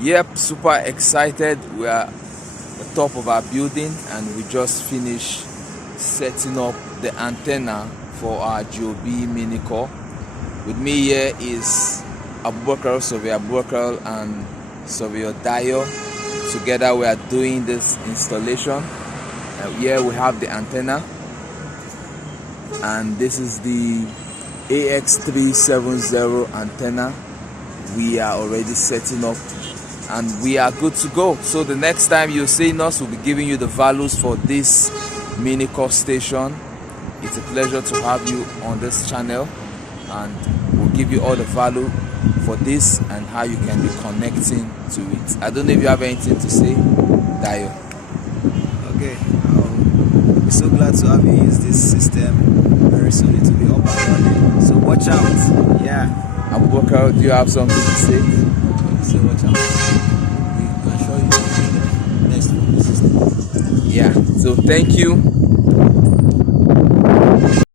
Yep, super excited. We are at the top of our building and we just finished setting up the antenna for our GeoBee Mini CORS. With me here is Surveyor Abubakar and Surveyor Dayo. Together we are doing this installation. Here we have the antenna, and this is the AX370 antenna. We are already setting up and we are good to go. So the next time you're seeing us, we'll be giving you the values for this Mini CORS station. It's a pleasure to have you on this channel, and we'll give you all the value for this and how you can be connecting to it. I don't know if you have anything to say, Dayo. Okay, I'll be so glad to have you use this system very soon. It will be up and running, so watch out. Yeah, Abubakar, do you have something to say? so watch out. We can show you the next one. Yeah, so thank you.